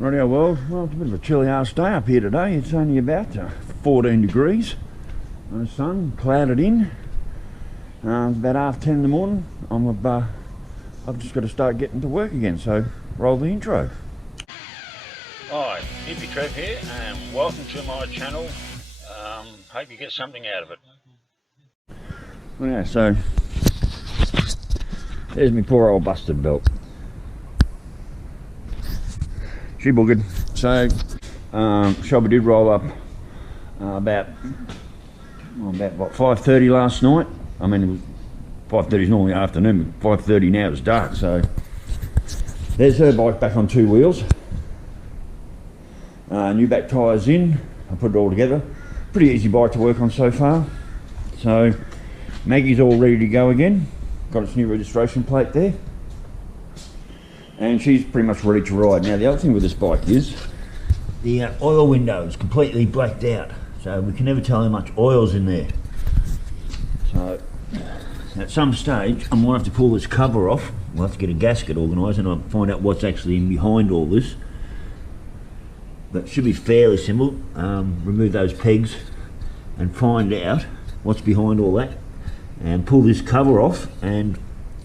Rightio, well, it's a bit of a chilly ass day up here today. It's only about 14 degrees. The sun clouded in. It's about 10:30 in the morning. I've just got to start getting to work again, so roll the intro. Hi, Hippy Trev here, and welcome to my channel. Hope you get something out of it. Yeah, so there's my poor old busted belt. She boogered. So Shelby did roll up about what, 5:30 last night. I mean, it was 5:30 is normally afternoon, but 5:30 now it's dark. So there's her bike back on two wheels. New back tyres in. I put it all together. Pretty easy bike to work on so far. So Maggie's all ready to go again. Got its new registration plate there. And she's pretty much ready to ride. Now the other thing with this bike is the oil window is completely blacked out, so we can never tell how much oil's in there. So at some stage I might have to pull this cover off. We'll have to get a gasket organised and I'll find out what's actually in behind all this. But it should be fairly simple. Remove those pegs and find out what's behind all that and pull this cover off and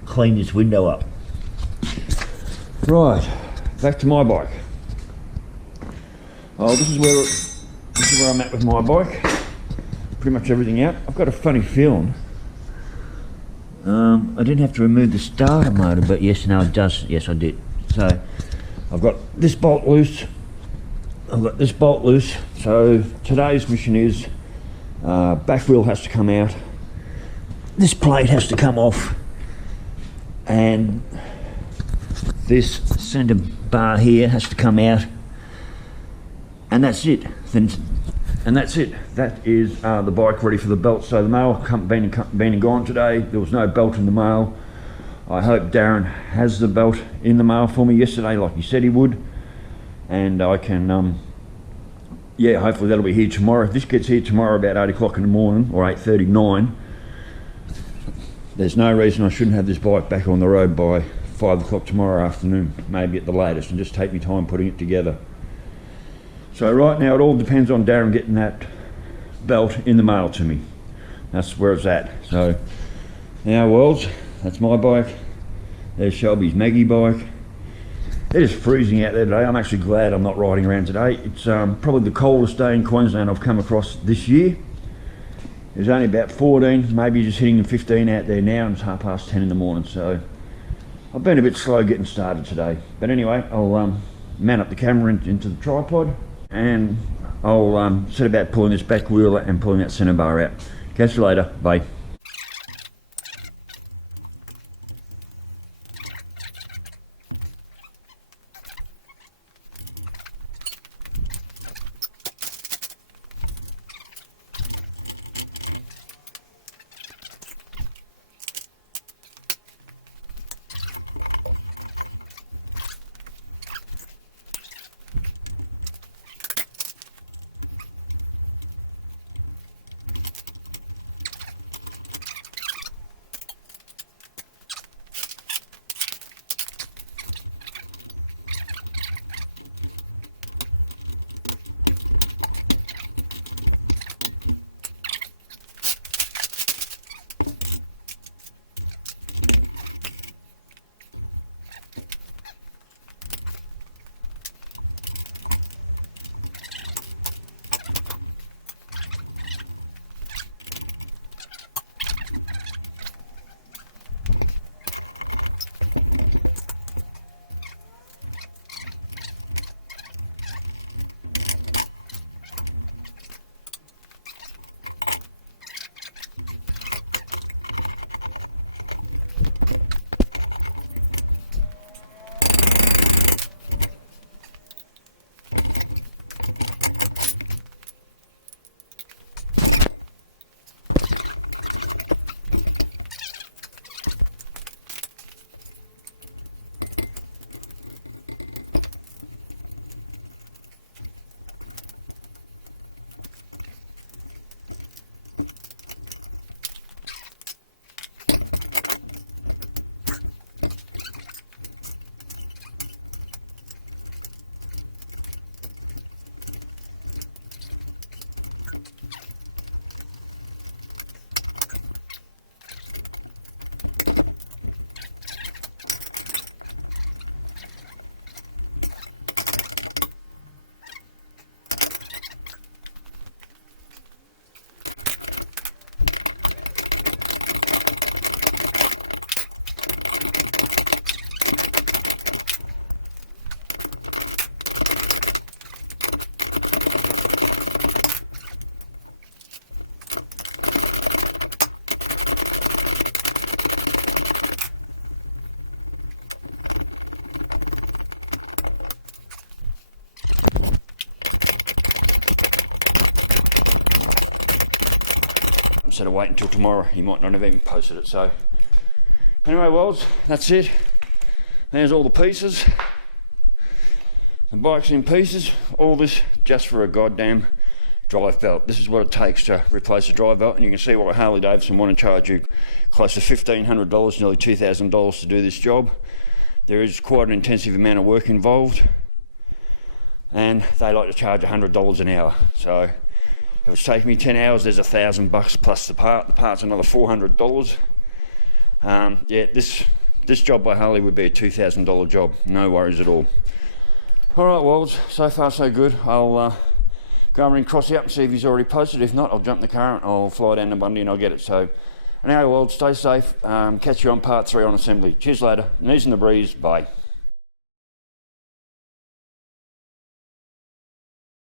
clean this window up. Right, back to my bike. Oh, this is where I'm at with my bike. Pretty much everything out. I've got a funny feeling. I didn't have to remove the starter motor, but yes, no, it does. Yes, I did. So I've got this bolt loose. I've got this bolt loose. So today's mission is back wheel has to come out. This plate has to come off, and this centre bar here has to come out, and that's it. And that's it. That is the bike ready for the belt. So the mail been and gone today. There was no belt in the mail. I hope Darren has the belt in the mail for me yesterday, like he said he would, and I can yeah, hopefully that'll be here tomorrow. If this gets here tomorrow about 8 o'clock in the morning or 8:39, there's no reason I shouldn't have this bike back on the road by 5 o'clock tomorrow afternoon, maybe at the latest, and just take me time putting it together. So right now it all depends on Darren getting that belt in the mail to me. That's where it's at. So now, worlds, that's my bike. There's Shelby's Maggie bike. It is freezing out there today. I'm actually glad I'm not riding around today. It's probably the coldest day in Queensland I've come across this year. There's only about 14, maybe just hitting the 15 out there now, and it's 10:30 in the morning. So I've been a bit slow getting started today. But anyway, I'll mount up the camera into the tripod, and I'll set about pulling this back wheel and pulling that centre bar out. Catch you later. Bye. instead of waiting until tomorrow. He might not have even posted it. So anyway, Worlds, that's it. There's all the pieces. The bike's in pieces. All this just for a goddamn drive belt. This is what it takes to replace a drive belt, and you can see why Harley Davidson want to charge you close to $1,500, nearly $2,000 to do this job. There is quite an intensive amount of work involved, and they like to charge $100 an hour. So if it's taking me 10 hours, there's $1,000 plus the part. The part's another $400. Yeah, this job by Harley would be a $2,000 job. No worries at all. All right, Worlds, so far so good. I'll go over and cross it up and see if he's already posted. If not, I'll jump in the car and I'll fly down to Bundy and I'll get it. So anyway, Worlds, stay safe. Catch you on part 3 on assembly. Cheers later. Knees in the breeze. Bye.